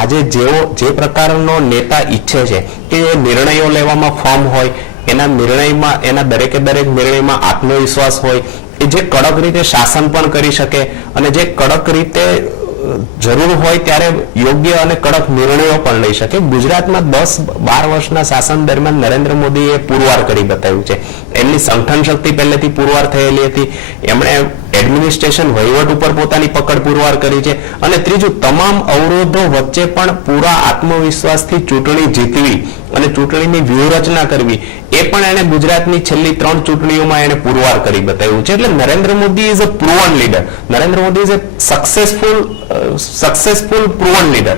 આજે જે પ્રકારનો નેતા ઈચ્છે છે કે નિર્ણયો લેવામાં ફર્મ હોય, એના નિર્ણયમાં એના દરેકે દરેક નિર્ણયમાં આત્મવિશ્વાસ હોય, એ જે કડક રીતે શાસન પણ કરી શકે અને જે કડક રીતે જરૂર હોય ત્યારે યોગ્ય અને કડક નિર્ણયો પણ લઈ શકે. ગુજરાતમાં 10-12 વર્ષના શાસન દરમિયાન નરેન્દ્ર મોદીએ પુરવાર કરી બતાવ્યું છે. એમની સંગઠન શક્તિ પહેલેથી પુરવાર થયેલી હતી. એમણે એડમિનિસ્ટ્રેશન વહીવટ ઉપર પોતાની પકડ પુરવાર કરી છે. અને ત્રીજું, તમામ અવરોધો વચ્ચે પણ પૂરા આત્મવિશ્વાસથી ચૂંટણી જીતવી અને ચૂંટણીની વ્યૂહરચના કરવી, એ પણ એને ગુજરાતની છેલ્લી 3 ચૂંટણીઓમાં એને પુરવાર કરી બતાવ્યું છે. એટલે Narendra Modi is a proven leader. Narendra Modi is a successful proven leader.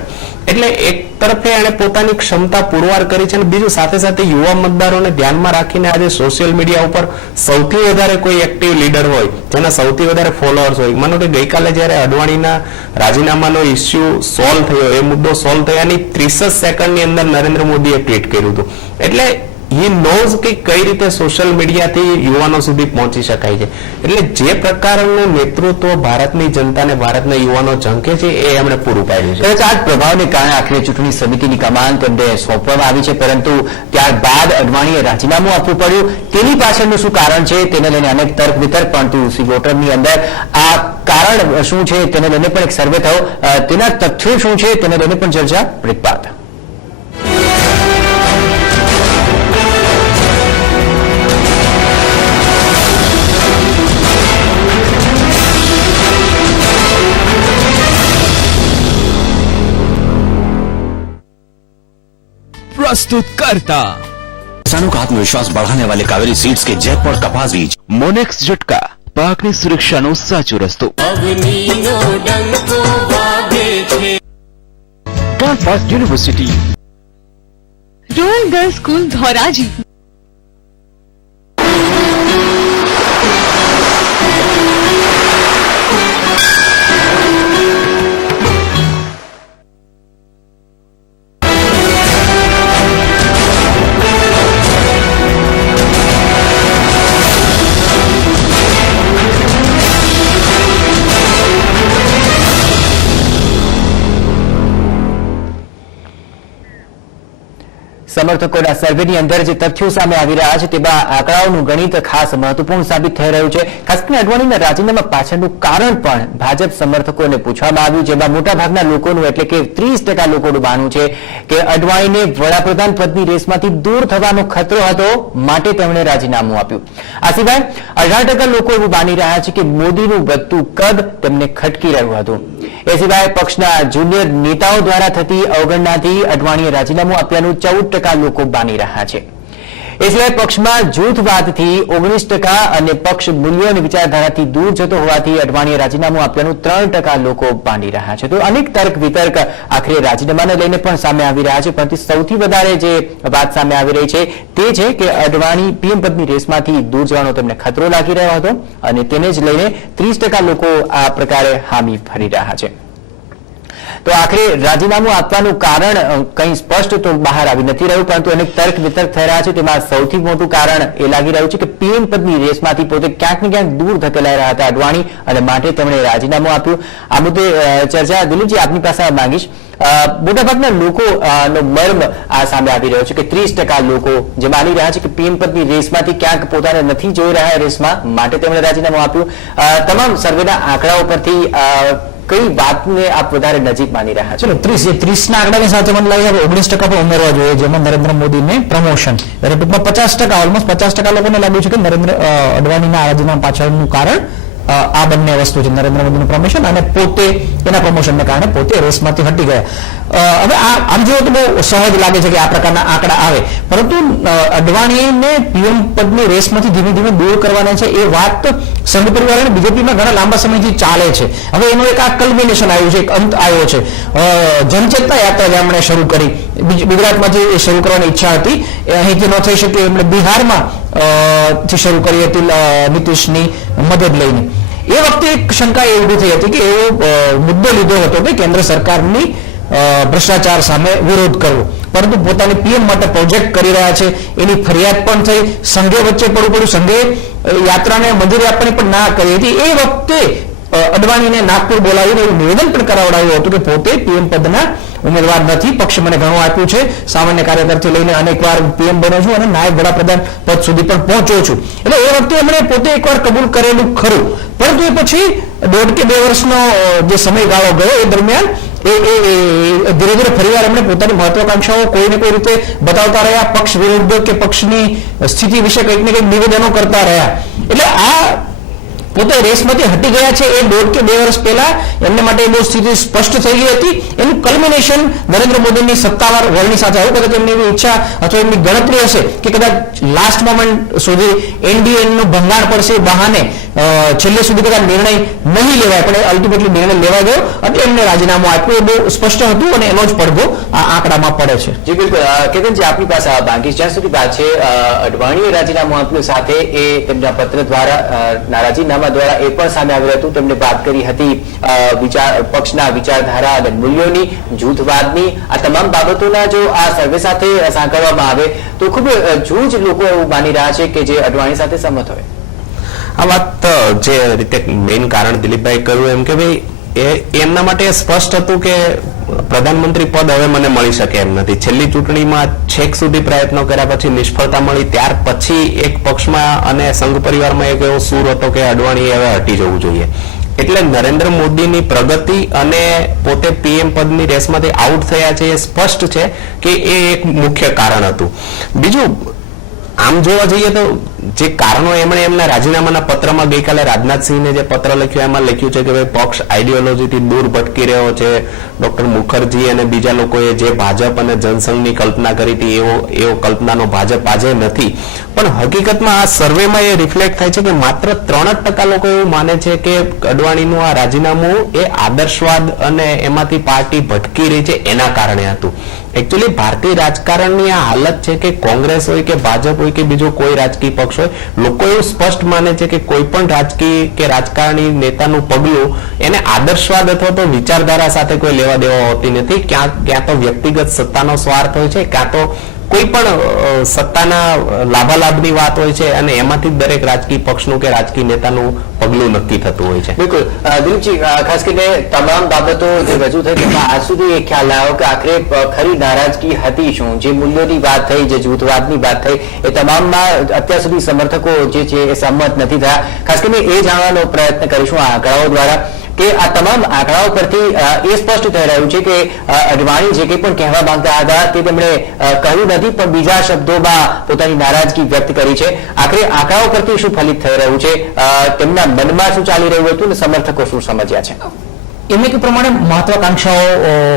એટલે એક તરફે એને પોતાની ક્ષમતા પુરવાર કરી છે અને બીજું સાથે સાથે યુવા મતદારોને ધ્યાનમાં રાખીને આજે સોશિયલ મીડિયા ઉપર સૌથી વધારે કોઈ એક્ટિવ લીડર હોય, જેના સૌથી વધારે ફોલોઅર્સ હોય, માનો કે ગઈકાલે જ્યારે અડવાણીના રાજીનામાનો ઇસ્યુ સોલ્વ થયો, એ મુદ્દો સોલ્વ થયાની 30 સેકન્ડની અંદર નરેન્દ્ર મોદીએ ટ્વીટ કર્યું હતું. એટલે હી નોઝ કે કઈ રીતે સોશિયલ મીડિયાથી યુવાનો સુધી પહોંચી શકાય છે. એટલે જે પ્રકારનું નેતૃત્વ ભારતની જનતાને, ભારતના યુવાનો ઝંકે છે, એ એમણે પૂરું પાડ્યું છે. આ પ્રભાવને કારણે આખરે ચૂંટણી સમિતિની કમાન તેમને સોંપવામાં આવી છે, પરંતુ ત્યારબાદ અડવાણીએ રાજીનામું આપવું પડ્યું. તેની પાછળનું શું કારણ છે તેને લઈને અનેક તર્ક વિતર્ક, પરંતુ સી વોટરની અંદર આ કારણ શું છે તેને લઈને પણ એક સર્વે થયો. તેના તથ્યો શું છે તેને લઈને પણ ચર્ચા બ્રેક બાદ. प्रस्तुत करता किसानों का आत्मविश्वास बढ़ाने वाले कावेरी सीड्स के जैकपॉट कपास बीज मोनेक्स झटका पाकनी सुरक्षाનો સાચો રસ્તો. Campus university royal girls school Dhoraji. સમર્થકોના સર્વેની અંદર જે તથ્યો સામે આવી રહ્યા છે તેમાં આંકડાઓનું ગણિત ખાસ મહત્વપૂર્ણ સાબિત થઈ રહ્યું છે. ખાસ કરીને અડવાણીના રાજીનામા પાછળનું કારણ પણ ભાજપ સમર્થકોને પૂછવામાં આવ્યું, જેમાં મોટાભાગના લોકોનું એટલે કે 30% લોકોનું માનવું છે કે અડવાણીને વડાપ્રધાન પદની રેસમાંથી દૂર થવાનો ખતરો હતો, માટે તેમણે રાજીનામું આપ્યું. આ સિવાય 18% લોકો એવું માની રહ્યા છે કે મોદીનું વધતું કદ તેમને ખટકી રહ્યું હતું. એ સિવાય પક્ષના જુનિયર નેતાઓ દ્વારા થતી અવગણનાથી અડવાણીએ રાજીનામું આપ્યાનું 14% લોકો માની રહ્યા છે. એ સિવાય પક્ષમાં જૂથવાદથી 19% અને પક્ષ મૂલ્યો અને વિચારધારાથી દૂર જતો હોવાથી અડવાણીએ રાજીનામું આપ્યાનું 3% લોકો માની રહ્યા છે. તો અનેક તર્ક વિતર્ક આખરે રાજીનામાને લઈને પણ સામે આવી રહ્યા છે, પરંતુ સૌથી વધારે જે વાત સામે આવી રહી છે તે છે કે અડવાણી પીએમ પદની રેસમાંથી દૂર જવાનો તેમને ખતરો લાગી રહ્યો હતો અને તેને જ લઈને 30% લોકો આ પ્રકારે હામી ભરી રહ્યા છે. તો આખરે રાજીનામું આપવાનું કારણ કંઈ સ્પષ્ટ તો બહાર આવી નથી રહ્યું, પરંતુ અનેક તર્ક વિતર્ક થઈ રહ્યા છે. તેમાં સૌથી મોટું કારણ એ લાગી રહ્યું છે કે પીએમ પદની રેસમાંથી પોતે ક્યાંક ને ક્યાંક દૂર ધકેલાઈ રહ્યા હતા અડવાણી, અને માટે તેમણે રાજીનામું આપ્યું. આ મુદ્દે ચર્ચા દિલીપજી આપની પાસે માંગીશ. મોટાભાગના લોકોનો મર્મ આ સામે આવી રહ્યો છે કે 30% લોકો જે માની રહ્યા છે કે પીએમ પદની રેસમાંથી ક્યાંક પોતાને નથી જોઈ રહ્યા રેસમાં, માટે તેમણે રાજીનામું આપ્યું. તમામ સર્વેના આંકડાઓ પરથી કઈ વાતને આપ વધારે નજીક માની રહ્યા છો? 30 ના આંકડાની સાથે મને લાગે છે 19% પણ ઉમેરવા જોઈએ, જેમાં નરેન્દ્ર મોદીને પ્રમોશન, ટૂંકમાં 50%, ઓલમોસ્ટ 50% લોકોને લાગ્યું છે કે નરેન્દ્ર અડવાણીના રાજીનામા પાછળનું કારણ આ બંને વસ્તુ છે, નરેન્દ્ર મોદીનું પ્રમોશન અને પોતે એના પ્રમોશનને કારણે પોતે રેસમાંથી હટી ગયા. હવે આમ જોવો તો બહુ સહજ લાગે છે કે આ પ્રકારના આંકડા આવે, પરંતુ અડવાણીને પીએમ પદની રેસમાંથી ધીમે ધીમે દૂર કરવાના છે એ વાત સંઘ પરિવાર અને બીજેપીમાં ઘણા લાંબા સમયથી ચાલે છે. હવે એનું એક આ કલ્મિનેશન આવ્યું છે, એક અંત આવ્યો છે. જનચેતના યાત્રા એમણે શરૂ કરી, ગુજરાતમાંથી એ શરૂ કરવાની ઈચ્છા હતી, અહીંથી ન થઈ શકે એમણે બિહારમાં થી શરૂ કરી હતી નીતિશની મદદ લઈને. એ વખતે એક શંકા એ ઊભી થઈ હતી કે એવો મુદ્દો લીધો હતો કે કેન્દ્ર સરકારની ભ્રષ્ટાચાર સામે વિરોધ કરવો, પરંતુ પોતાની પીએમ માટે પ્રોજેક્ટ કરી રહ્યા છે એની ફરિયાદ પણ થઈ. સંઘે વચ્ચે પડવું, સંઘે યાત્રાને મંજૂરી આપવાની પણ ના કરી હતી. એ વખતે અડવાણીને નાગપુર બોલાવીને એવું નિવેદન પણ કરાવડાવ્યું હતું કે પોતે પીએમ પદના ઉમેદવાર નથી. પક્ષ મને ઘણું આપ્યું છે. સામાન્ય કાર્યકરથી લઈને અનેકવાર પીએમ બન્યો છું અને નાયબ વડાપ્રધાન પદ સુધી પણ પહોંચ્યો છું. એટલે એ વખતે એમણે પોતે એકવાર કબૂલ કરેલું ખરું, પરંતુ એ પછી 1.5 કે 2 વર્ષનો જે સમયગાળો ગયો એ દરમિયાન ધીરે ધીરે ફરીવાર એમણે પોતાની મહત્વાકાંક્ષાઓ કોઈને કોઈ રીતે બતાવતા રહ્યા, પક્ષ વિરુદ્ધ કે પક્ષની સ્થિતિ વિશે કંઈક ને કંઈક નિવેદનો કરતા રહ્યા. એટલે આ પોતે રેસમાંથી હટી ગયા છે. એ 1.5 કે 2 વર્ષ પહેલા એમને માટે બહુ સ્થિતિ સ્પષ્ટ થઈ ગઈ હતી. એનું કલ્મિનેશન નરેન્દ્ર મોદીની સત્તાવાર વળની સાથે આવ્યું. કદાચ એમની એવી ઈચ્છા અથવા એમની ગણતરી હશે કે કદાચ લાસ્ટ મોમેન્ટ સુધી એનડીએ નું ભંગાણ પડશે બહાને છેલ્લે સુધી કદાચ નિર્ણય નહીં લેવાય, પણ અલ્ટિમેટલી નિર્ણય લેવા ગયો અને એમને રાજીનામું આપ્યું. એ બહુ સ્પષ્ટ હતું અને એનો જ પડઘો આ આંકડામાં પડે છે. જી બિલકુલ. કેતનજી, આપની પાસે આ બાકી જ્યાં સુધી વાત છે, અડવાણીએ રાજીનામું આપ્યું, સાથે એ તેમના પત્ર દ્વારા રાજીનામા દ્વારા એ પણ સામે આવ્યું હતું. તેમણે વાત કરી હતી પક્ષના વિચારધારા અને મૂલ્યોની, જૂથવાદની. આ તમામ બાબતોના જો આ સર્વે સાથે સાંકળવામાં આવે તો ખૂબ જૂજ લોકો એવું માની રહ્યા છે કે જે અડવાણી સાથે સંમત હોય. આ વાત જે રીતે મેઇન કારણ દિલીપભાઈ કહ્યું એમ કે ભાઈ એમના માટે સ્પષ્ટ હતું કે પ્રધાનમંત્રી પદ હવે મને મળી શકે એમ નથી. છેલ્લી ચૂંટણીમાં છેક સુધી પ્રયત્નો કર્યા પછી નિષ્ફળતા મળી. ત્યાર પછી એક પક્ષમાં અને સંઘ પરિવારમાં એક એવો સૂર હતો કે અડવાણીએ હવે હટી જવું જોઈએ. એટલે નરેન્દ્ર મોદીની પ્રગતિ અને પોતે પીએમ પદની રેસમાંથી આઉટ થયા છે એ સ્પષ્ટ છે કે એ એક મુખ્ય કારણ હતું. બીજું, આમ જોવા જઈએ તો જે કારણો એમણે એમના રાજીનામાના પત્રમાં ગઈકાલે રાજનાથસિંહને જે પત્ર લખ્યો એમાં લખ્યું છે કે ભાઈ પક્ષ આઈડિયોલોજીથી દૂર ભટકી રહ્યો છે. ડોક્ટર મુખર્જી અને બીજા લોકોએ જે ભાજપ અને જનસંઘની કલ્પના કરી હતી એવો કલ્પનાનો ભાજપ આજે નથી. પણ હકીકતમાં આ સર્વેમાં એ રિફ્લેક્ટ થાય છે કે માત્ર 3% લોકો એવું માને છે કે અડવાણીનું આ રાજીનામું એ આદર્શવાદ અને એમાંથી પાર્ટી ભટકી રહી છે એના કારણે હતું. એકચ્યુઅલી ભારતીય રાજકારણની આ હાલત છે કે કોંગ્રેસ હોય કે ભાજપ હોય કે બીજો કોઈ રાજકીય પક્ષ હોય, લોકો એવું સ્પષ્ટ માને છે કે કોઈ પણ રાજકીય કે રાજકારણી નેતાનું પગલું એને આદર્શવાદ અથવા તો વિચારધારા સાથે કોઈ લેવા દેવા હોતી નથી. ક્યાં તો વ્યક્તિગત સત્તાનો સ્વાર્થ હોય છે, ક્યાં તો કોઈ પણ સત્તાના લાભાલાભની વાત હોય છે અને એમાંથી દરેક રાજકીય પક્ષનું કે રાજકીય નેતાનું પગલું નક્કી થતું હોય છે. બિલકુલ. દિલીપજી, ખાસ કરીને તમામ બાબતો જે રજૂ થઈ તેમાં આજ સુધી એ ખ્યાલ આવ્યો કે આખરે ખરી નારાજગી હતી શું? જે મૂલ્યોની વાત થઈ, જે જૂથવાદની વાત થઈ, એ તમામમાં અત્યાર સુધી સમર્થકો જે છે એ સંમત નથી થયા. ખાસ કરીને એ જાણવાનો પ્રયત્ન કરીશું આ આંકડાઓ દ્વારા કે આ તમામ આંકડાઓ પરથી એ સ્પષ્ટ થઈ રહ્યું છે કે અડવાણી જે કંઈ પણ કહેવા માંગતા હતા તે તેમણે કહ્યું નથી, પણ બીજા શબ્દોમાં પોતાની નારાજગી વ્યક્ત કરી છે. આખરે આંકડાઓ પરથી શું ફલિત થઈ રહ્યું છે, તેમના મનમાં શું ચાલી રહ્યું હતું અને સમર્થકો શું સમજ્યા છે? એમને કે પ્રમાણે મહત્વાકાંક્ષાઓ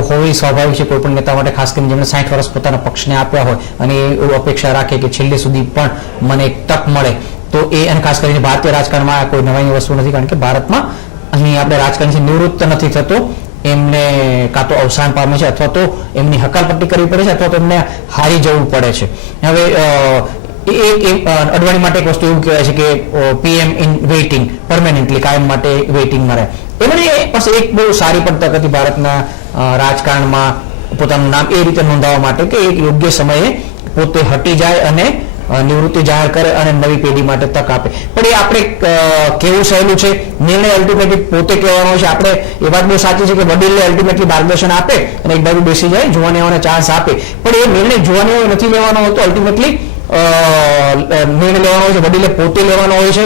હોવી સ્વાભાવિક છે કોઈ પણ નેતા માટે, ખાસ કરીને જેમણે 60 વર્ષ પોતાના પક્ષને આપ્યા હોય અને એ અપેક્ષા રાખે કે છેલ્લે સુધી પણ મને એક તક મળે. તો એ અને ખાસ કરીને ભારતીય રાજકારણમાં કોઈ નવાઈની વસ્તુ નથી, કારણ કે ભારતમાં અહીં આપણે રાજકારણથી નિવૃત્ત નથી થતો. એમને કાં તો અવસાન પામે છે અથવા તો એમની હકાલપટ્ટી કરવી પડે છે અથવા તો એમને હારી જવું પડે છે. હવે અડવાણી માટે એક વસ્તુ એવું કહેવાય છે કે પીએમ ઇન વેઇટિંગ, પરમેનન્ટલી કાયમ માટે વેઇટિંગમાં રહે. એમણે પાસે એક બહુ સારી પણ તક હતી ભારતના રાજકારણમાં પોતાનું નામ એ રીતે નોંધાવવા માટે કે એક યોગ્ય સમયે પોતે હટી જાય અને નિવૃત્તિ જાહેર કરે અને નવી પેઢી માટે તક આપે. પણ એ આપણે કેવું સહેલું છે, નિર્ણય અલ્ટિમેટલી પોતે કહેવાનો છે. આપણે એ વાત બહુ સાચી છે કે વડીલને અલ્ટિમેટલી માર્ગદર્શન આપે અને એક બાજુ બેસી જાય, જુવાનીઓને ચાન્સ આપે, પણ એ નિર્ણય જુવાનીઓ નથી લેવાનો હોતો. અલ્ટિમેટલી નિર્ણય લેવાનો હોય છે વડીલે પોતે લેવાનો હોય છે.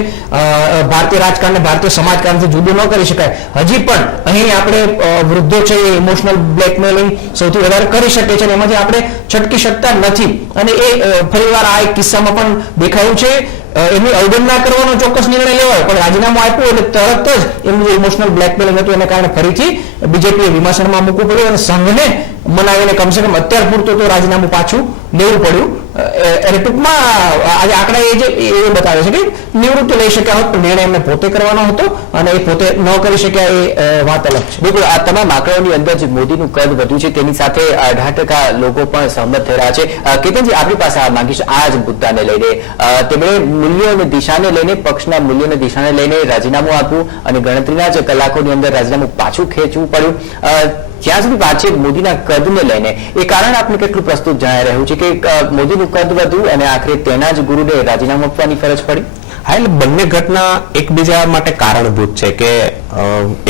ભારતીય રાજકારણને ભારતીય સમાજકારણથી જુદું ન કરી શકાય. હજી પણ અહીં આપણે વૃદ્ધો છે એ ઇમોશનલ બ્લેકમેલિંગ સૌથી વધારે કરી શકે છે અને એમાંથી આપણે છટકી શકતા નથી. અને એ ફરીવાર આ એક કિસ્સામાં પણ દેખાયું છે. એમની અવગણના કરવાનો ચોક્કસ નિર્ણય લેવાયો, પણ રાજીનામું આપ્યું એટલે તરત જ એમનું ઇમોશનલ બ્લેકમેલિંગ હતું એને કારણે ફરીથી બીજેપીએ વિમર્શનમાં મૂકવું પડ્યું અને સંઘને મનાવીને કમસે કમ અત્યાર પૂરતું તો રાજીનામું પાછું લેવું પડ્યું. એટલે ટૂંકમાં આજે આંકડા એ બતાવે છે કે નિવૃત્તિ લઈ શક્યા હોત, પણ નિર્ણય એમને પોતે કરવાનો હતો અને એ પોતે ન કરી શક્યા એ વાત અલગ છે. બિલકુલ. આ તમામ આંકડાઓની અંદર જે મોદીનું કદ વધ્યું છે તેની સાથે 18% લોકો પણ સહમત થઈ રહ્યા છે. કેતનજી, આપણી પાસે આ માંગીશ આ જ મુદ્દાને લઈને તેમણે મૂલ્યો અને દિશાને લઈને, પક્ષના મૂલ્યો અને દિશાને લઈને રાજીનામું આપ્યું અને ગણતરીના જ કલાકોની અંદર રાજીનામું પાછું ખેંચવું પડ્યું. જ્યાં સુધી વાત છે મોદીના કદને લઈને, એ કારણ આપને કેટલું પ્રસ્તુત જણાઈ રહ્યું છે કે મોદીનું કદ વધ્યું અને આખરે તેના જ ગુરુને રાજીનામું આપવાની ફરજ પડી? હા, એટલે બંને ઘટના એકબીજા માટે કારણભૂત છે કે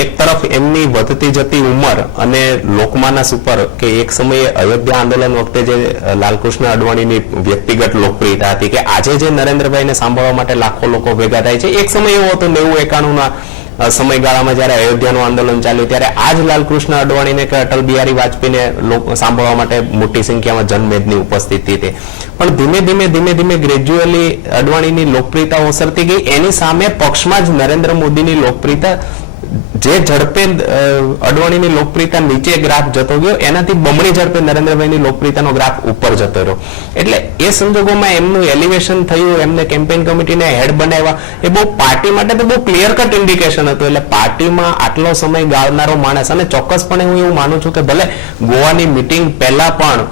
એક તરફ એમની વધતી જતી ઉંમર અને લોકમાનસ ઉપર કે એક સમયે અયોધ્યા આંદોલન વખતે જે લાલકૃષ્ણ અડવાણીની વ્યક્તિગત લોકપ્રિયતા હતી કે આજે જે નરેન્દ્રભાઈને સાંભળવા માટે લાખો લોકો ભેગા થાય છે, એક સમય એવો હતો 90-91 સમયગાળામાં જયારે અયોધ્યાનું આંદોલન ચાલ્યું ત્યારે આ જ લાલકૃષ્ણ અડવાણીને કે અટલ બિહારી વાજપેયીને સાંભળવા માટે મોટી સંખ્યામાં જનમેદની ઉપસ્થિતિ હતી. પણ ધીમે ધીમે ગ્રેજ્યુઅલી અડવાણીની લોકપ્રિયતા ઓસરતી ગઈ. એની સામે પક્ષમાં જ નરેન્દ્ર મોદીની લોકપ્રિયતા જે ઝડપે અડવાણીની લોકપ્રિયતા નીચે ગ્રાફ જતો ગયો એનાથી બમણી ઝડપે નરેન્દ્રભાઈની લોકપ્રિયતાનો ગ્રાફ ઉપર જતો રહ્યો. એટલે એ સંજોગોમાં એમનું એલિવેશન થયું, એમને કેમ્પેઇન કમિટીને હેડ બનાવ્યા, એ બહુ પાર્ટી માટે તો બહુ ક્લિયર કટ ઇન્ડિકેશન હતું. એટલે પાર્ટીમાં આટલો સમય ગાળનારો માણસ, અને ચોક્કસપણે હું એવું માનું છું કે ભલે ગોવાની મિટિંગ પહેલા પણ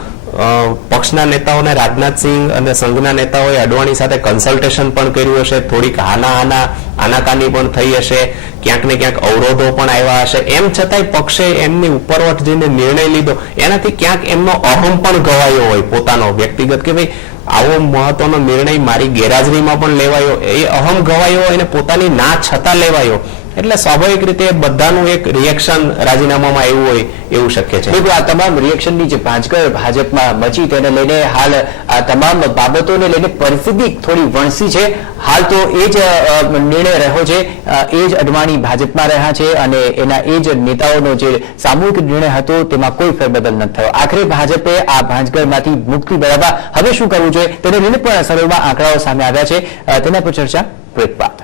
પક્ષના નેતાઓને રાજનાથસિંહ અને સંઘના નેતાઓએ અડવાણી સાથે કન્સલ્ટેશન પણ કર્યું હશે, થોડીક આનાકાની પણ થઈ હશે, ક્યાંક ને ક્યાંક અવરોધો પણ આવ્યા હશે. એમ છતાંય પક્ષે એમની ઉપરવટ જઈને નિર્ણય લીધો, એનાથી ક્યાંક એમનો અહમ પણ ગવાયો હોય પોતાનો વ્યક્તિગત, કે ભાઈ આવો મહત્વનો નિર્ણય મારી ગેરહાજરીમાં પણ લેવાયો, એ અહમ ગવાયો હોય અને પોતાની ના છતાં લેવાયો. એટલે સ્વાભાવિક રીતે બધાનું એક રિએક્શન રાજીનામામાં એવું હોય એવું શક્ય છે. બિલકુલ, આ તમામ રિએક્શનની જે ભાજપમાં મચી તેને લઈને હાલ આ તમામ બાબતોને લઈને પરિસ્થિતિ થોડી વણસી છે. હાલ તો એ જ નિર્ણય રહ્યો છે, એ જ અડવાણી ભાજપમાં રહ્યા છે અને એના એ જ નેતાઓનો જે સામૂહિક નિર્ણય હતો તેમાં કોઈ ફેરબદલ નથી થયો. આખરે ભાજપે આ ભાંજગરમાંથી મુક્તિ મેળવવા હવે શું કરવું જોઈએ તેને લઈને પણ સર્વેમાં આંકડાઓ સામે આવ્યા છે. તેના પર ચર્ચા બ્રેક બાદ.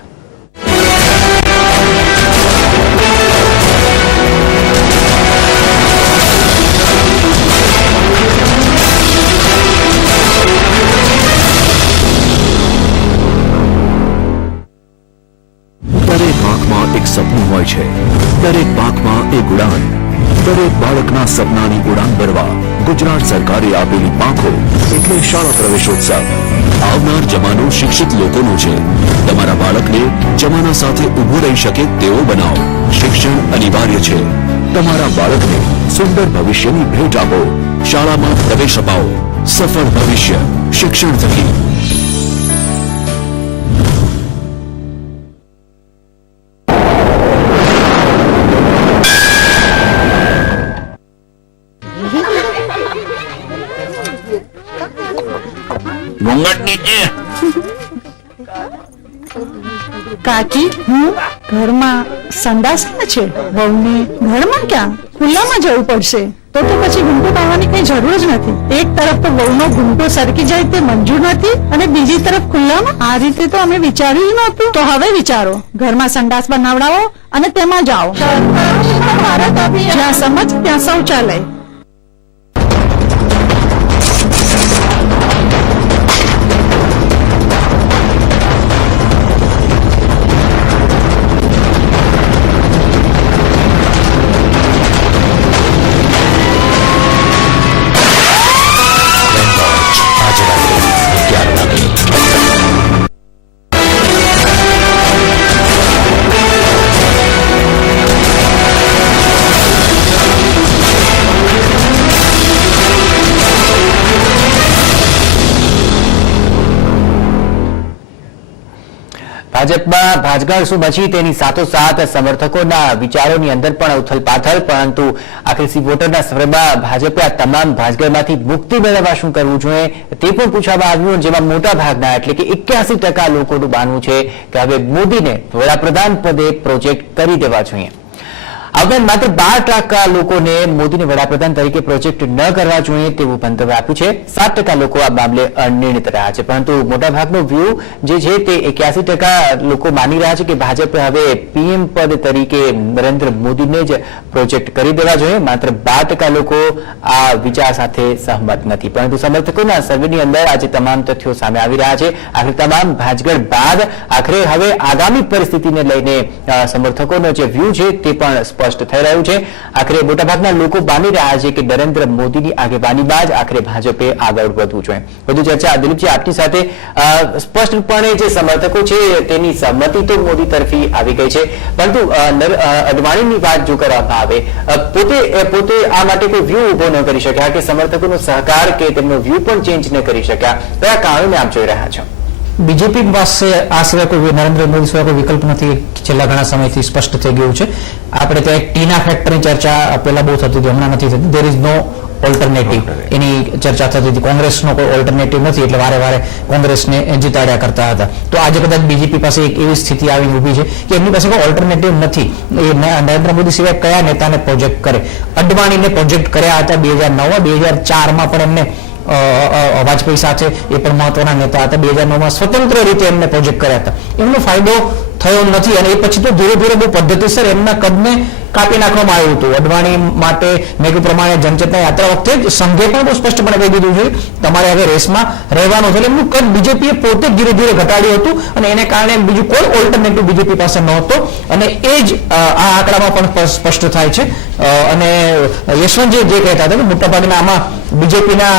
દરેક આંખમાં એક સપનું હોય છે, દરેક પાંખમાં એક ઉડાન. દરેક બાળકના સપનાની ઉડાન ભરવા ગુજરાત સરકારે આપેલી પાંખો એટલે શાળા પ્રવેશોત્સવ. આવનાર જમાનો શિક્ષિત લોકોનો છે. તમારા બાળકને જમાના સાથે ઊભું રહી શકે તેવો બનાવો. શિક્ષણ અનિવાર્ય છે. તમારા બાળકને સુંદર ભવિષ્યની ભેટ આપો. શાળામાં પ્રવેશ અપાવો. સફળ ભવિષ્ય શિક્ષણ થકી. કાકી, હું ઘરમાં સંડાસ ક્યાં છે? વહુને ઘરમાં ક્યાં? ખુલ્લામાં જવું પડશે. તો પછી ઘૂંટો પાડવાની કઈ જરૂર જ નથી. એક તરફ તો વહુનો ઘૂંટો સરકી જાય તે મંજૂર નથી અને બીજી તરફ ખુલ્લામાં. આ રીતે તો અમે વિચાર્યું નહોતું. તો હવે વિચારો, ઘરમાં સંડાસ બનાવડાવો અને તેમાં જાઓ. જ્યાં સમજ ત્યાં શૌચાલય. ભાજપમાં ભાજગળ શું મચી તેની સાથોસાથ સમર્થકોના વિચારોની અંદર પણ ઉથલપાથલ. પરંતુ આખરે વોટરના સર્વેમાં ભાજપે આ તમામ ભાજગળમાંથી મુક્તિ મેળવવા શું કરવું જોઈએ તે પણ પૂછવામાં આવ્યું, જેમાં મોટા ભાગના એટલે કે 81% લોકોનું માનવું છે કે હવે મોદીને વડાપ્રધાન પદે પ્રોજેક્ટ કરી દેવા જોઈએ. આ ઉપરાંત માત્ર 12% લોકોને મોદીને વડાપ્રધાન તરીકે પ્રોજેક્ટ ન કરવા જોઈએ તેવું મંતવ્ય આપ્યું છે. 7% લોકો આ મામલે અનિર્ણિત રહ્યા છે. પરંતુ મોટાભાગનો વ્યૂ જે છે તે 81% લોકો માની રહ્યા છે કે ભાજપે હવે પીએમ પદ તરીકે નરેન્દ્ર મોદીને જ પ્રોજેક્ટ કરી દેવા જોઈએ. માત્ર 12% લોકો આ વિચાર સાથે સહમત નથી. પરંતુ સમર્થકોના સર્વેની અંદર આજે તમામ તથ્યો સામે આવી રહ્યા છે. આખરે તમામ ભાજગળ બાદ આખરે હવે આગામી પરિસ્થિતિને લઈને સમર્થકોનો જે વ્યૂ છે તે પણ સ્પષ્ટ થઈ રહ્યું છે. આખરે મોટાભાગના લોકો માની રહ્યા છે કે નરેન્દ્ર મોદીની આગેવાનીમાં જ આખરે ભાજપે આગળ વધવું જોઈએ. વધુ ચર્ચા દિલીપજી આપની સાથે. સ્પષ્ટપણે જે સમર્થકો છે તેની સહમતિ તો મોદી તરફી આવી ગઈ છે, પરંતુ અડવાણીની વાત જો કરવામાં આવે, પોતે આ માટે કોઈ વ્યૂ ઉભો ન કરી શક્યા કે સમર્થકોનો સહકાર કે તેમનો વ્યૂ પણ ચેન્જ ન કરી શક્યા, કયા કારણોને આપ જોઈ રહ્યા છો? બીજેપી પાસે આ સિવાય કોઈ નરેન્દ્ર મોદી સિવાય કોઈ વિકલ્પ નથી, છેલ્લા ઘણા સમયથી સ્પષ્ટ થઈ ગયું છે. આપણે ત્યાં એક ટીના ફેક્ટરની ચર્ચા પહેલા બહુ થતી હતી, હમણાં નથી થતી. દેર ઇઝ નો ઓલ્ટરનેટિવ એની ચર્ચા થતી હતી. કોંગ્રેસનો કોઈ ઓલ્ટરનેટિવ નથી એટલે વારે વારે કોંગ્રેસને જીતાડ્યા કરતા હતા. તો આજે કદાચ બીજેપી પાસે એક એવી સ્થિતિ આવીને ઊભી છે કે એમની પાસે કોઈ ઓલ્ટરનેટિવ નથી. એ નરેન્દ્ર મોદી સિવાય કયા નેતાને પ્રોજેક્ટ કરે? અડવાણીને પ્રોજેક્ટ કર્યા હતા 2009માં, 2004માં પણ એમને વાજપેયી સાથે એ પણ મહત્વના નેતા હતા. 2009માં સ્વતંત્ર રીતે એમને પ્રોજેક્ટ કર્યા હતા. એમનો ફાયદો થયો નથી અને એ પછી તો ધીરે ધીરે બહુ પદ્ધતિસર એમના કદને કાપી નાખવામાં આવ્યું હતું. અડવાણી માટે મેં કહ્યું પ્રમાણે જનચેતના યાત્રા વખતે જ સંઘે પણ બહુ સ્પષ્ટપણે કહી દીધું છે તમારે હવે રેસમાં રહેવાનું છે. એટલે એમનું કદ બીજેપીએ પોતે જ ધીરે ધીરે ઘટાડ્યું હતું અને એને કારણે બીજું કોઈ ઓલ્ટરનેટિવ બીજેપી પાસે નહોતો અને એ જ આ આંકડામાં પણ સ્પષ્ટ થાય છે. અને યશવંતજી જે કહેતા હતા કે મોટાભાગના આમાં બીજેપીના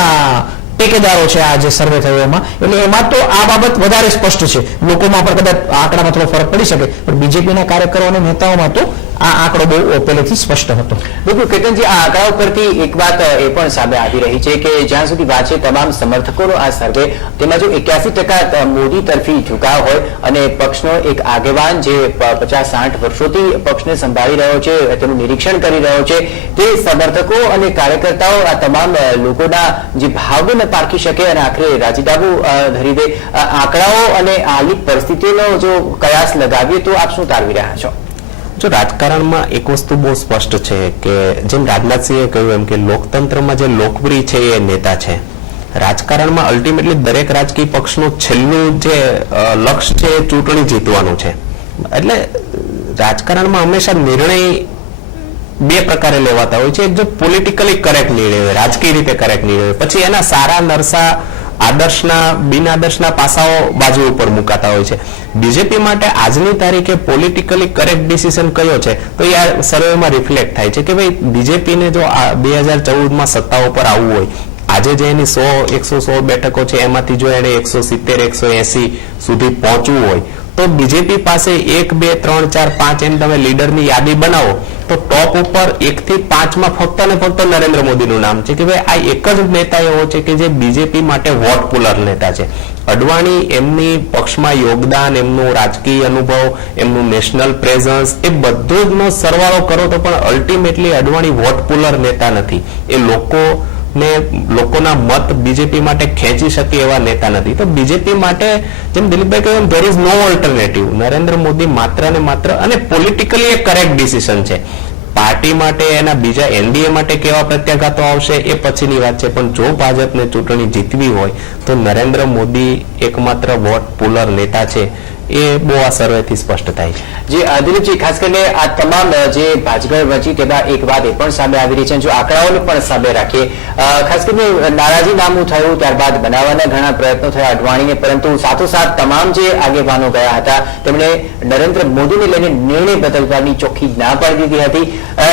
ટેકેદારો છે આ જે સર્વે થયો એમાં, એટલે એમાં તો આ બાબત વધારે સ્પષ્ટ છે. લોકોમાં પણ કદાચ આંકડામાં થોડો ફરક પડી શકે પણ બીજેપીના કાર્યકરો અને નેતાઓમાં તો આ આંકડો બહુ પહેલેથી સ્પષ્ટ હતો. બિલકુલ કેતનજી, આ આંકડાઓ પરથી એક વાત એ પણ સામે આવી રહી છે કે જ્યાં સુધી વાત છે તમામ સમર્થકોનો આ સર્વે, તેમાં જો 81% મોદી તરફી ઝુકાવ હોય અને પક્ષનો એક આગેવાન જે 50-60 વર્ષોથી પક્ષને સંભાળી રહ્યો છે, તેનું નિરીક્ષણ કરી રહ્યો છે, તે સમર્થકો અને કાર્યકર્તાઓ આ તમામ લોકોના જે ભાવને પારખી શકે અને આખરે રાજીનામું ધરી દે. આંકડાઓ અને હાલની પરિસ્થિતિનો જો કયાસ લગાવીએ તો આપ શું તારવી રહ્યા છો? જો રાજકારણમાં એક વસ્તુ બહુ સ્પષ્ટ છે કે જેમ રાજનાથસિંહે કહ્યું એમ કે લોકતંત્રમાં જે લોકપ્રિય છે એ નેતા છે. રાજકારણમાં અલ્ટિમેટલી દરેક રાજકીય પક્ષનું છેલ્લું જે લક્ષ્ય છે એ ચૂંટણી જીતવાનું છે. એટલે રાજકારણમાં હંમેશા નિર્ણય બે પ્રકારે લેવાતા હોય છે. એક જો પોલિટિકલી કરેક્ટ નિર્ણય હોય, રાજકીય રીતે કરેક્ટ નિર્ણય હોય, પછી એના સારા નરસા આદર્શના બિન આદર્શના પાસાઓ બાજુ ઉપર મુકાતા હોય છે. બીજેપી માટે આજની તારીખે પોલિટિકલી કરેક્ટ ડિસિઝન કયો છે તો એ આ સર્વેમાં રિફ્લેક્ટ થાય છે કે ભાઈ બીજેપીને જો 2014માં સત્તા ઉપર આવવું હોય, આજે જે એની 116 બેઠકો છે એમાંથી જો એને 170-180 સુધી પહોંચવું હોય તો બીજેપી પાસે 1, 2, 3, 4, 5 એમ તમે લીડરની યાદી બનાવો તો ટોપ ઉપર 1 થી 5માં ફક્ત ને ફક્ત નરેન્દ્ર મોદીનું નામ છે કે ભાઈ આ એક જ નેતા એવો છે કે જે બીજેપી માટે વોટ પુલર નેતા છે. અડવાણી એમની પક્ષમાં યોગદાન, એમનું રાજકીય અનુભવ, એમનું નેશનલ પ્રેઝન્સ એ બધું જ નો સરવાળો કરો તો પણ અલ્ટિમેટલી અડવાણી વોટ પુલર નેતા નથી. એ લોકોના મત બીજેપી માટે ખેંચી શકે એવા નેતા નથી. તો બીજેપી માટે જેમ દિલીપભાઈ કહ્યું there is no alternative. Narendra Modi માત્ર ને માત્ર અને પોલિટિકલી એ કરેક્ટ ડિસિઝન છે. પાર્ટી માટે એના બીજા એનડીએ માટે કેવા પ્રત્યાઘાતો આવશે એ પછીની વાત છે, પણ જો ભાજપને ચૂંટણી જીતવી હોય તો નરેન્દ્ર મોદી એકમાત્ર વોટ પુલર નેતા છે. એ બહુ આ સર્વેથી સ્પષ્ટ થાય છે. જે દિલીપજી, ખાસ કરીને આ તમામ જે ભાજપ વચ્ચે તેમાં એક વાત એ પણ સામે આવી રહી છે, જો આંકડાઓને પણ સામે રાખીએ, ખાસ કરીને નારાજીનામું થયું ત્યારબાદ બનાવવાના ઘણા પ્રયત્નો થયા અડવાણીને, પરંતુ સાથોસાથ તમામ જે આગેવાનો ગયા હતા તેમણે નરેન્દ્ર મોદીને લઈને નિર્ણય બદલવાની ચોખ્ખી ના પાડી દીધી હતી.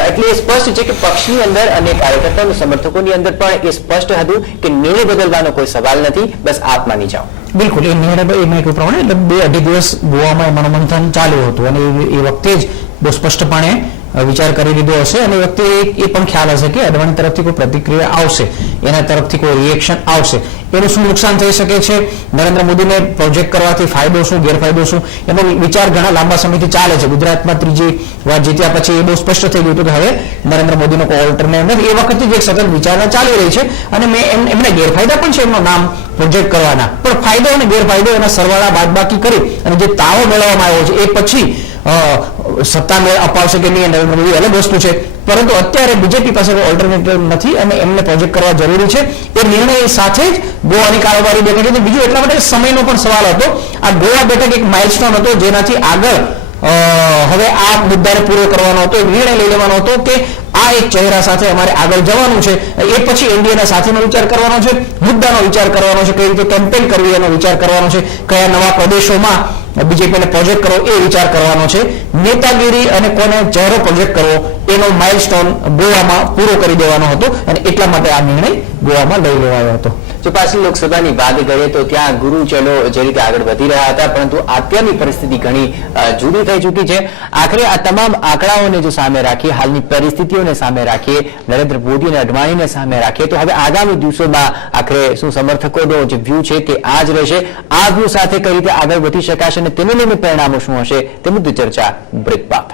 એટલે એ સ્પષ્ટ છે કે પક્ષની અંદર અને કાર્યકર્તાઓ સમર્થકોની અંદર પણ એ સ્પષ્ટ હતું કે નિર્ણય બદલવાનો કોઈ સવાલ નથી, બસ આપ માની જાઓ. બિલકુલ એ નિર્ણય મેં કહ્યું પ્રમાણે એટલે 2-2.5 દિવસ ગોવામાં મનોમંથન ચાલ્યું હતું અને એ વખતે જ બહુ સ્પષ્ટપણે વિચાર કરી લીધો હશે અને એ વખતે એ પણ ખ્યાલ હશે કે અડવાણી તરફથી કોઈ પ્રતિક્રિયા આવશે, એના તરફથી કોઈ રિએક્શન આવશે, એનું શું નુકસાન થઈ શકે છે, નરેન્દ્ર મોદીને પ્રોજેક્ટ કરવાથી ફાયદો શું, ગેરફાયદો શું, એનો વિચાર ઘણા લાંબા સમયથી ચાલે છે. ગુજરાતમાં ત્રીજી વાર જીત્યા પછી એ બહુ સ્પષ્ટ થઈ ગયું હતું કે હવે નરેન્દ્ર મોદીનો કોઈ ઓલ્ટરનેટિવ નથી. એ વખતે જ એક સતત વિચારણા ચાલી રહી છે અને એમને ગેરફાયદા પણ છે એમનું નામ પ્રોજેક્ટ કરવાના, પણ ફાયદો અને ગેરફાયદો એના સરવાળા બાદબાકી કરી અને જે તાવો મેળવવામાં આવ્યો છે એ પછી સત્તા અપાવશે કે નહીં નરેન્દ્ર મોદી અલગ વસ્તુ છે, પરંતુ અત્યારે બીજેપી પાસે ઓલ્ટરનેટિવ નથી અને એમને પ્રોજેક્ટ કરવા જરૂરી છે. એ નિર્ણય સાથે જ ગોવાની કારોબારી બેઠક હતી. બીજું એટલા માટે સમયનો પણ સવાલ હતો. આ ગોવા બેઠક એક માઇલસ્ટોન હતો જેનાથી આગળ હવે આ મુદ્દાને પૂરો કરવાનો હતો, નિર્ણય લઈ લેવાનો હતો કે આ એક ચહેરા સાથે અમારે આગળ જવાનું છે. એ પછી એનડીએના સાથેનો વિચાર કરવાનો છે, મુદ્દાનો વિચાર કરવાનો છે, કઈ રીતે કેમ્પેન કરવી એનો વિચાર કરવાનો છે, કયા નવા પ્રદેશોમાં બીજેપીને પ્રોજેક્ટ કરવો એ વિચાર કરવાનો છે. નેતાગીરી અને કોને ચહેરો પ્રોજેક્ટ કરવો એનો માઇલસ્ટોન ગોવામાં પૂરો કરી દેવાનો હતો અને એટલા માટે આ નિર્ણય ગોવામાં લઈ લેવાયો હતો. તો પાછલી લોકસભાની વાત કરીએ તો ત્યાં ગુરુચલો જે રીતે આગળ વધી રહ્યા હતા, પરંતુ અત્યારની પરિસ્થિતિ ઘણી જુદી થઈ ચૂકી છે. આખરે આ તમામ આંકડાઓને જો સામે રાખીએ, હાલની પરિસ્થિતિઓને સામે રાખીએ, નરેન્દ્ર મોદી અને અડવાણીને સામે રાખીએ, તો હવે આગામી દિવસોમાં આખરે શું સમર્થકોનો જે વ્યૂ છે તે આ જ રહેશે? આ વ્યૂ સાથે કઈ રીતે આગળ વધી શકાશે અને તેને લઈને પરિણામો શું હશે તે મુદ્દે ચર્ચા બ્રેક બાદ.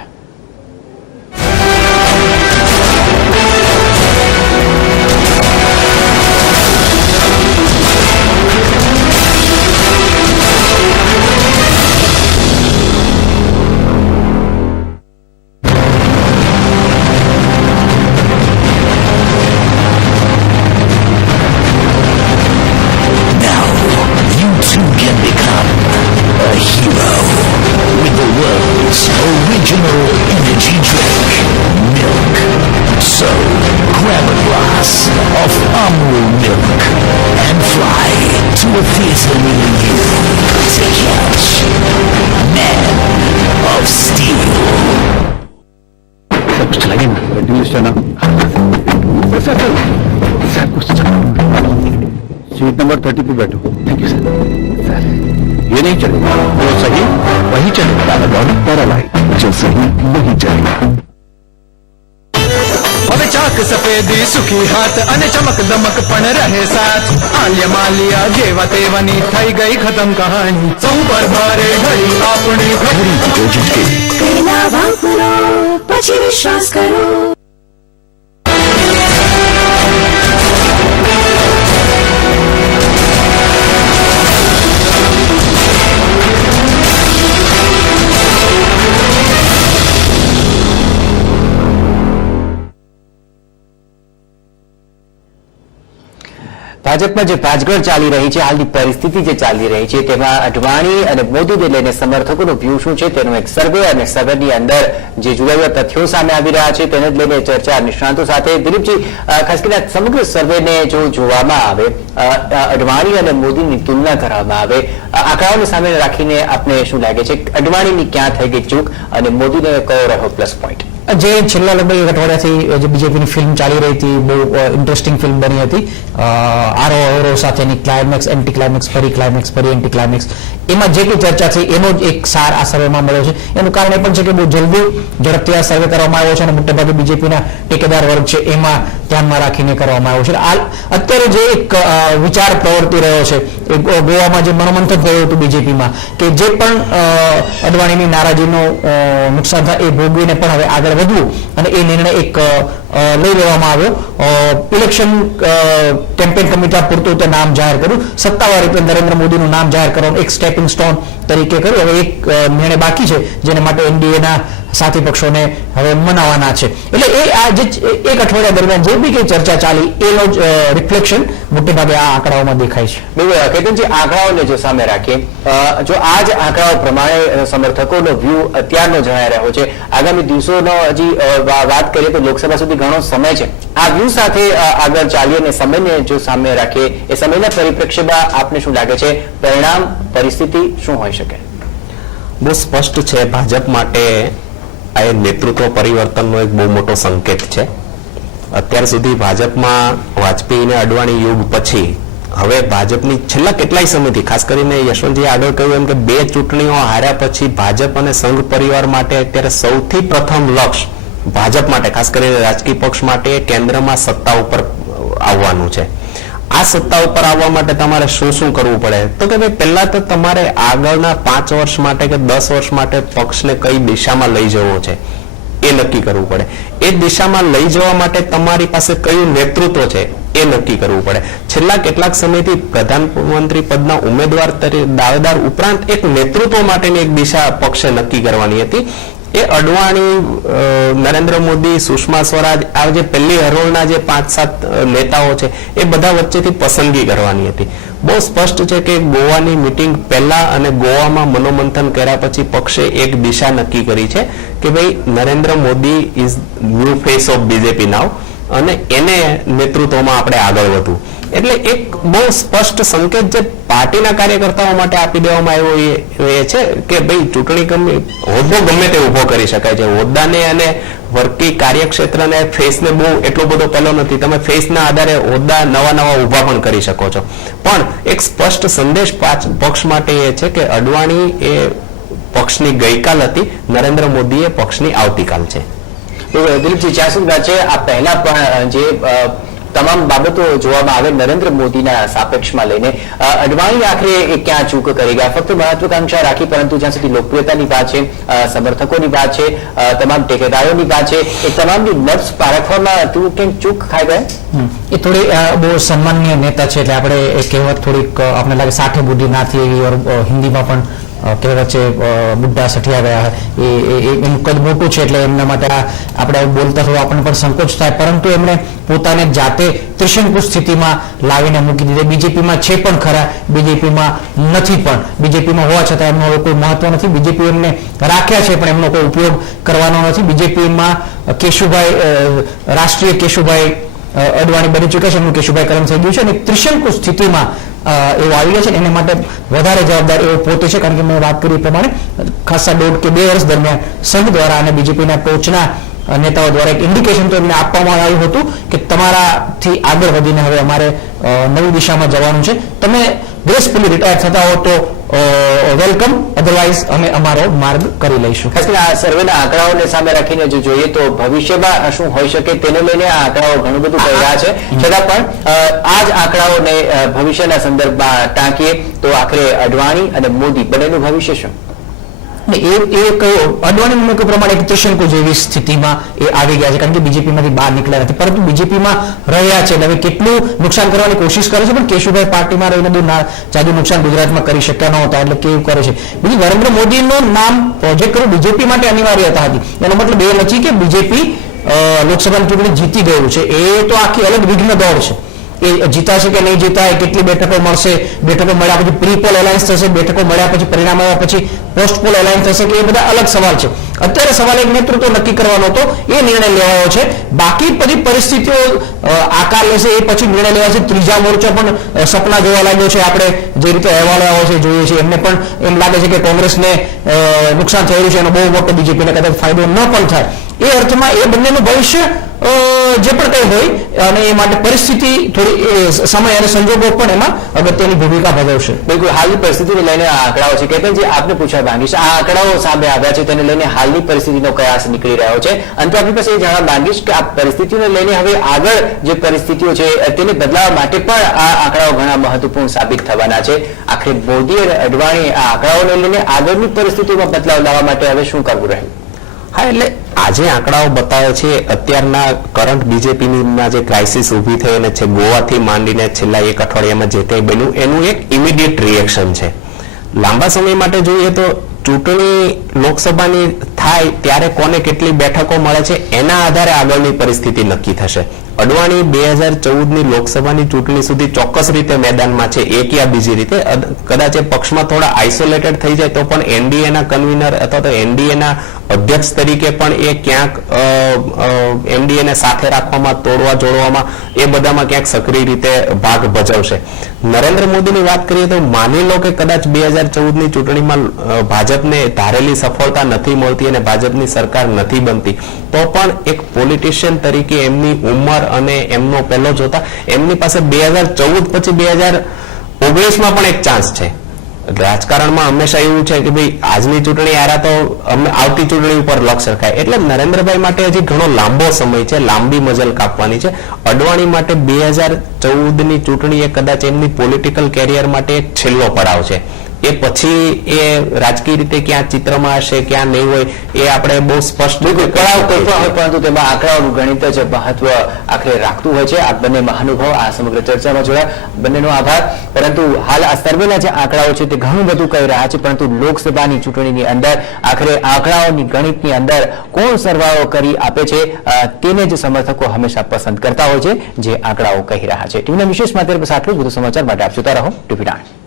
Original energy drink, milk. So, grab a glass of Amul milk and fly to a theater near you to catch Man of Steel. Sir कुछ चलाइए ना, रेड्यूस ना. सर कुछ सीट नंबर 30 पे बैठो. Thank you sir. सर ये नहीं चलेगा, जो सही वही चलेगा. पैरागॉन पैरालाइट, जो सही वही चलेगा. હવે ચાક સફેદી સુખી હાથ અને ચમક દમક પણ રહે સાથ. આલિયા માલિયા જેવા તેવાની થઈ ગઈ ખતમ કહાની. સૌ પર ભારે ઘડી આપણી ઘડી डिटर्जेंट के પહેલા વાપરો પછી વિશ્વાસ કરો. ભાજપમાં જે ભાજગળ ચાલી રહી છે, હાલની પરિસ્થિતિ જે ચાલી રહી છે, તેમાં અડવાણી અને મોદીને લઈને સમર્થકોનો વ્યૂ શું છે તેનો એક સર્વે, અને સર્વેની અંદર જે જુદા જુદા તથ્યો સામે આવી રહ્યા છે તેને જ લઈને ચર્ચા નિષ્ણાતો સાથે. દિલીપજી, ખાસ કરીને સમગ્ર સર્વેને જો જોવામાં આવે, અડવાણી અને મોદીની તુલના કરવામાં આવે, આંકડાઓને સામે રાખીને આપને શું લાગે છે? અડવાણીની ક્યાં થઈ ગઈ ચૂક અને મોદીને કયો રહ્યો પ્લસ પોઈન્ટ? જે છેલ્લા લગભગ એક અઠવાડિયાથી જે બીજેપીની ફિલ્મ ચાલી રહી હતી, બહુ ઇન્ટરેસ્ટિંગ ફિલ્મ બની હતી, આરો અવરો સાથેની, ક્લાઇમેક્સ, એન્ટી ક્લાઇમેક્સ, ફરી ક્લાઇમેક્સ, ફરી એન્ટી ક્લાઇમેક્સ, એમાં જે કંઈ ચર્ચા થઈ એનો જ એક સાર આ સર્વેમાં મળ્યો છે. એનું કારણ એ પણ છે કે બહુ જલ્દી ઝડપથી આ સર્વે કરવામાં આવ્યો છે અને મોટેભાગે બીજેપીના ટેકેદાર વર્ગ છે એમાં ધ્યાનમાં રાખીને કરવામાં આવ્યો છે. અત્યારે જે એક વિચાર પ્રવર્તી રહ્યો છે, ગોવામાં જે મનોમંથન થયું હતું બીજેપીમાં, કે જે પણ અડવાણીની નારાજીનું નુકસાન થાય એ ભોગવીને પણ હવે આગળ વધવું, અને એ નિર્ણય એક લઈ લેવામાં આવ્યો. ઇલેક્શન કેમ્પેન કમિટી પૂરતું તે નામ જાહેર કર્યું, સત્તાવાર રીતે નરેન્દ્ર મોદીનું નામ જાહેર કરવાનું એક સ્ટેપિંગ સ્ટોન તરીકે કર્યું. હવે એક નિર્ણય બાકી છે જેને માટે એનડીએના સાથી પક્ષોને હવે મનાવવાના છે. એટલે એ આ જે એક અઠવાડિયા દરમિયાન જે બી કઈ ચર્ચા ચાલી એનો જ રિફ્લેક્શન મોટેભાગે આ આંકડાઓમાં દેખાય છે. બિલકુલ કેતનજી, આંકડાઓને જો સામે રાખીએ, જો આ જ આંકડાઓ પ્રમાણે સમર્થકોનો વ્યૂ અત્યારનો જણાઈ રહ્યો છે, આગામી દિવસોનો હજી વાત કરીએ તો લોકસભા સુધી ઘણો સમય છે. આ વ્યૂ સાથે આગળ ચાલીએ અને સમયને જો સામે રાખીએ, એ સમયના પરિપ્રેક્ષ્યમાં આપને શું લાગે છે, પરિણામ, પરિસ્થિતિ શું હોઈ શકે? બહુ સ્પષ્ટ છે, ભાજપ માટે આ નેતૃત્વ પરિવર્તનનો એક બહુ મોટો સંકેત છે. અત્યાર સુધી ભાજપમાં વાજપેયી અને અડવાણી યુગ પછી હવે ભાજપની છેલ્લા કેટલાય સમયથી, ખાસ કરીને યશવંતજીએ આગળ કહ્યું એમ કે 2 ચૂંટણીઓ હાર્યા પછી ભાજપ અને સંઘ પરિવાર માટે અત્યારે સૌથી પ્રથમ લક્ષ્ય ભાજપ માટે, ખાસ કરીને રાજકીય પક્ષ માટે, કેન્દ્રમાં સત્તા ઉપર આવવાનું છે. આ સત્તા ઉપર આવવા માટે તમારે શું શું કરવું પડે? તો કે ભાઈ પહેલા તો તમારે આગળના 5 વર્ષ માટે કે 10 વર્ષ માટે પક્ષને કઈ દિશામાં લઈ જવો છે એ નક્કી કરવું પડે. એ દિશામાં લઈ જવા માટે તમારી પાસે કયું નેતૃત્વ છે એ નક્કી કરવું પડે. છેલ્લા કેટલાક સમયથી પ્રધાનમંત્રી પદના ઉમેદવાર તરીકે દાવેદાર ઉપરાંત એક નેતૃત્વ માટેની એક દિશા પક્ષે નક્કી કરવાની હતી. એ અડવાણી, નરેન્દ્ર મોદી, સુષ્મા સ્વરાજ, આ જે પહેલી હરોળના જે 5-7 નેતાઓ છે એ બધા વચ્ચેથી પસંદગી કરવાની હતી. બહુ સ્પષ્ટ છે કે ગોવાની મીટિંગ પહેલા અને ગોવામાં મનોમંથન કર્યા પછી પક્ષે એક દિશા નક્કી કરી છે કે ભાઈ Narendra Modi is new face of BJP now. અને એને નેતૃત્વમાં આપણે આગળ વધવું. એટલે એક બહુ સ્પષ્ટ સંકેત જે પાર્ટીના કાર્યકર્તાઓ માટે આપી દેવામાં આવ્યો એ છે કે ભાઈ ચૂંટણી હોદ્દો ગમે તે ઉભો કરી શકાય છે. હોદ્દાને અને વર્કી કાર્યક્ષેત્રને ફેસને બહુ એટલો બધો પેલો નથી. તમે ફેસના આધારે હોદ્દા નવા ઉભા પણ કરી શકો છો. પણ એક સ્પષ્ટ સંદેશ પક્ષ માટે એ છે કે અડવાણી એ પક્ષની ગઈકાલ હતી, નરેન્દ્ર મોદી એ પક્ષની આવતીકાલ છે. દિલીપજી, જ્યાં સુધી વાત છે, આ પહેલા પણ જે તમામ બાબતો જોવામાં આવે નરેન્દ્ર મોદીના સાપેક્ષમાં લઈને અડવાણી આખરે ક્યાં ચૂક કરી ગયા? ફક્ત મહત્વાકાંક્ષા રાખી, પરંતુ જ્યાં સુધી લોકપ્રિયતાની વાત છે, સમર્થકોની વાત છે, તમામ ટેકેદારોની વાત છે, એ તમામની નફ્સ પારખવામાં તું ક્યાંક ચૂક ખાઈ ગયા? એ થોડી બહુ સન્માનનીય નેતા છે એટલે આપણે એ કહેવત થોડીક આપણે લાગે સાઠે બુદ્ધિ નાથી એવી હિન્દીમાં પણ કહેવત છે બુઢ્ઢા સઠિયા ગયા, એનું કદ મોટું છે એટલે એમના માટે આપણે બોલતા થોડું આપણને પણ સંકોચ થાય, પરંતુ એમણે પોતાને જાતે ત્રિશંકુ સ્થિતિમાં લાવીને મૂકી દીધી. બીજેપીમાં છે પણ ખરા, બીજેપીમાં નથી પણ. બીજેપીમાં હોવા છતાં એમનો કોઈ મહત્વ નથી. બીજેપી એમને રાખ્યા છે પણ એમનો કોઈ ઉપયોગ કરવાનો નથી. બીજેપીમાં કેશુભાઈ, રાષ્ટ્રીય કેશુભાઈ અડવાણી બની ચૂક્યા છે, એમનું કેશુભાઈ કરમ થઈ ગયું છે અને ત્રિશંકુ સ્થિતિમાં એવું આવી ગયા છે. એને માટે વધારે જવાબદાર એવો પોતે છે, કારણ કે મેં વાત કરી એ પ્રમાણે ખાસા 1.5 કે 2 વર્ષ દરમિયાન સંઘ દ્વારા અને બીજેપીના ટોચના નેતાઓ દ્વારા એક ઇન્ડિકેશન તો એમને આપવામાં આવ્યું હતું કે તમારાથી આગળ વધીને હવે અમારે નવી દિશામાં જવાનું છે, તમે ગ્રેસફુલી રિટાયર થતા હો તો વેલકમ, અધરવાઇઝ અમે અમારો માર્ગ કરી લઈશું. ખાસ કરીને આ સર્વેના આંકડાઓને સામે રાખીને જો જોઈએ તો ભવિષ્યમાં શું હોઈ શકે તેને લઈને આ આંકડાઓ ઘણું બધું કહી રહ્યા છે. છતાં પણ આ જ આંકડાઓને ભવિષ્યના સંદર્ભમાં ટાંકીએ તો આખરે અડવાણી અને મોદી બંનેનું ભવિષ્ય શું? અડવાણી પ્રમાણે એક ત્રિશંકુ જેવી સ્થિતિમાં એ આવી ગયા છે, કારણ કે બીજેપીમાંથી બહાર નીકળ્યા નથી, પરંતુ બીજેપીમાં રહ્યા છે. હવે કેટલું નુકસાન કરવાની કોશિશ કરે છે, પણ કેશુભાઈ પાર્ટીમાં રહીને બહુ જાજુ નુકસાન ગુજરાતમાં કરી શક્યા નહોતા, એટલે કેવું કરે છે. બીજું, નરેન્દ્ર મોદીનું નામ પ્રોજેક્ટ કરવું બીજેપી માટે અનિવાર્યતા હતી. એનો મતલબ એ નથી કે બીજેપી લોકસભાની ચૂંટણી જીતી ગયું છે. એ તો આખી અલગ વિઘ્ન દોડ છે. એ જીતાશે કે નહીં જીતાય, કેટલી બેઠકો મળશે, બેઠકો મળ્યા પછી પ્રી પોલ એલાયન્સ થશે, બેઠકો મળ્યા પછી પરિણામ આવ્યા પછી પોસ્ટ પોલ એલાયન્સ થશે કે એ બધા અલગ સવાલ છે. અત્યારે સવાલ એક નેતૃત્વ નક્કી કરવાનો હતો, એ નિર્ણય લેવાયો છે. બાકી બધી પરિસ્થિતિઓ આકાર લેશે એ પછી નિર્ણય લેવાશે. ત્રીજા મોરચો પણ સપના જોવા લાગ્યો છે. આપણે જે રીતે અહેવાલો આવે છે જોઈએ છે, એમને પણ એમ લાગે છે કે કોંગ્રેસને નુકસાન થયેલું છે, એનો બહુ મોટો બીજેપીને કદાચ ફાયદો ન પણ થાય. એ અર્થમાં એ બંનેનું ભવિષ્ય જે પણ કંઈ હોય અને એ માટે પરિસ્થિતિ થોડી સમય અને સંજોગો પણ એમાં અગત્યની ભૂમિકા ભજવશે. બિલકુલ, હાલની પરિસ્થિતિને લઈને આ આંકડાઓ છે. કેતનજી, આપને પૂછવા માંગીશ, આ આંકડાઓ સામે આવ્યા છે, તેને લઈને હાલની પરિસ્થિતિનો કયાસ નીકળી રહ્યો છે, અને તો આપણી પાસે એ જાણવા માંગીશ કે આ પરિસ્થિતિને લઈને હવે આગળ જે પરિસ્થિતિઓ છે તેને બદલાવવા માટે પણ આ આંકડાઓ ઘણા મહત્વપૂર્ણ સાબિત થવાના છે. આખરે મોદી અને અડવાણી આ આંકડાઓને લઈને આગળની પરિસ્થિતિમાં બદલાવ લાવવા માટે હવે શું કરવું રહ્યું? હા, એટલે આજે આંકડાઓ બતાવે છે અત્યારના કરંટ બીજેપીની જે ક્રાઇસિસ ઊભી થઈ અને છે ગોવાથી માંડીને છેલ્લા 1 અઠવાડિયામાં જે કંઈ બન્યું એનું એક ઇમિડિયેટ રિએક્શન છે. લાંબા સમય માટે જોઈએ તો ચૂંટણી લોકસભાની થાય ત્યારે કોને કેટલી બેઠકો મળે છે એના આધારે આગળની પરિસ્થિતિ નક્કી થશે. અડવાણી 2014ની લોકસભાની ચૂંટણી સુધી ચોક્કસ રીતે મેદાનમાં છે, એક યા બીજી રીતે. કદાચ એ પક્ષમાં થોડા આઇસોલેટેડ થઈ જાય તો પણ એનડીએના કન્વીનર અથવા તો એનડીએના અધ્યક્ષ તરીકે પણ એ ક્યાંક એનડીએને સાથે રાખવામાં, તોડવા જોડવામાં, એ બધામાં ક્યાંક સક્રિય રીતે ભાગ ભજવશે. નરેન્દ્ર મોદીની વાત કરીએ તો માની લો કે કદાચ 2014ની ચૂંટણીમાં ભાજપને ધારેલી સફળતા નથી મળતી અને ભાજપની સરકાર નથી બનતી, તો પણ એક પોલિટિશિયન તરીકે એમની ઉંમર અને એમનો પહેલો જોતા એમની પાસે 2014 પછી 2019માં પણ એક ચાન્સ છે. રાજકારણમાં હંમેશા એવું છે કે ભાઈ આજની ચૂંટણી હારા તો આવતી ચૂંટણી ઉપર લક્ષ રખાય. એટલે નરેન્દ્રભાઈ માટે હજી ઘણો લાંબો સમય છે, લાંબી મજલ કાપવાની છે. અડવાણી માટે 2014ની ચૂંટણી એ કદાચ એમની પોલિટિકલ કેરિયર માટે એક છેલ્લો પડાવ છે. એ પછી એ રાજકીય રીતે ક્યાં ચિત્રમાં હશે, ક્યાં નહીં હોય, એ આપણે બહુ સ્પષ્ટ પડાવ કોઈ પણ હોય, પરંતુ તેમાં આંકડાઓનું ગણિત જ મહત્વ આખરે રાખતું હોય છે. આ બંને મહાનુભાવ આ સમગ્ર ચર્ચામાં જોડાયા, બંનેનો આભાર. પરંતુ હાલ આ સર્વેના જે આંકડાઓ છે તે ઘણું બધું કહી રહ્યા છે, પરંતુ લોકસભાની ચૂંટણીની અંદર આખરે આંકડાઓની ગણિતની અંદર કોણ સરવાળો કરી આપે છે તેને જ સમર્થકો હંમેશા પસંદ કરતા હોય છે, જે આંકડાઓ કહી રહ્યા છે. ટીવીના વિશેષમાં અત્યારે બસ આટલું જ. વધુ સમાચાર માટે આપ જોતા રહો ટીવી 9.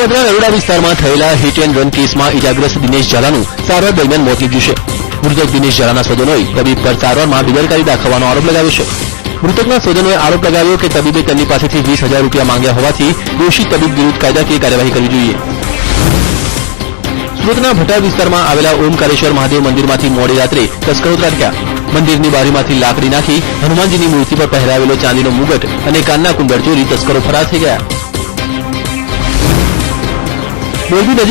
વિસાવદરા નરોડા વિસ્તારમાં થયેલા હિટ એન્ડ રન કેસમાં ઇજાગ્રસ્ત દિનેશ ઝાલાનું સારવાર દરમિયાન મોત નીપજ્યું છે. મૃતક દિનેશ ઝાલાના સ્વજનોએ તબીબ પર સારવારમાં બેદરકારી દાખવવાનો આરોપ લગાવ્યો છે. મૃતકના સ્વજનોએ આરોપ લગાવ્યો કે તબીબે તેમની પાસેથી 20,000 રૂપિયા માંગ્યા હોવાથી દોષિત તબીબ વિરુદ્ધ કાયદાકીય કાર્યવાહી કરવી જોઈએ. સુરતના ભટાર વિસ્તારમાં આવેલા ઓમકારેશ્વર મહાદેવ મંદિરમાંથી મોડી રાત્રે તસ્કરો ત્રાટક્યા. મંદિરની બારીમાંથી લાકડી નાખી હનુમાનજીની મૂર્તિ પર પહેરાવેલો ચાંદીનો મુગટ અને કાનના કુંડળ ચોરી તસ્કરો ફરાર થઈ ગયા. મોરબી નજીક